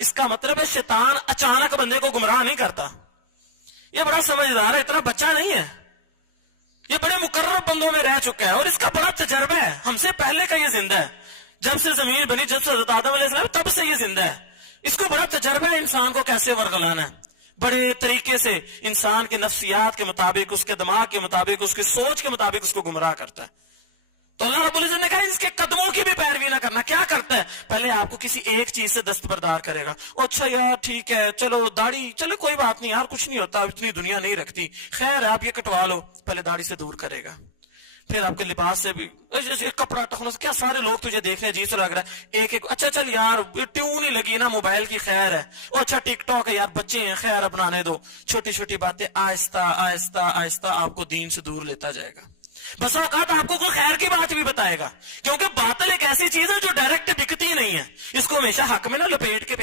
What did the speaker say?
اس کا مطلب ہے شیطان اچانک بندے کو گمراہ نہیں کرتا. یہ بڑا سمجھدار ہے, اتنا بچہ نہیں ہے, یہ بڑے مقرب بندوں میں رہ چکا ہے اور اس کا بڑا تجربہ ہے, ہم سے پہلے کا یہ زندہ ہے, جب سے زمین بنی, جب سے حضرت آدم علیہ السلام تب سے یہ زندہ ہے. اس کو بڑا تجربہ ہے انسان کو کیسے ورگلانا ہے, بڑے طریقے سے انسان کے نفسیات کے مطابق, اس کے دماغ کے مطابق, اس کی سوچ کے مطابق اس کو گمراہ کرتا ہے. تو اللہ رب العزت نے کہا اس کے قدموں کی بھی پیروی نہ کرنا. کیا کرتا ہے, پہلے آپ کو کسی ایک چیز سے دستبردار کرے گا, اچھا یار ٹھیک ہے چلو داڑھی, چلو کوئی بات نہیں یار, کچھ نہیں ہوتا, اتنی دنیا نہیں رکھتی, خیر آپ یہ کٹوا لو, پہلے داڑھی سے دور کرے گا. پھر آپ کے لباس سے بھی, کپڑا ٹکنا سے, کیا سارے لوگ تجھے دیکھ رہے ہیں, عجیب سے لگ رہا ہے, ایک ایک, اچھا چل یار ٹیون ہی لگی نا موبائل کی, خیر ہے, اچھا ٹک ٹاک ہے یار, بچے ہیں, خیر اپنانے دو. چھوٹی چھوٹی باتیں آہستہ آہستہ آہستہ آپ کو دین سے دور لیتا جائے گا. بس اوقات آپ کو کوئی خیر کی بات بھی بتائے گا, کیونکہ باطل ایک ایسی چیز ہے جو ڈائریکٹ دکھتی نہیں ہے, اس کو ہمیشہ حق میں نہ لپیٹ کے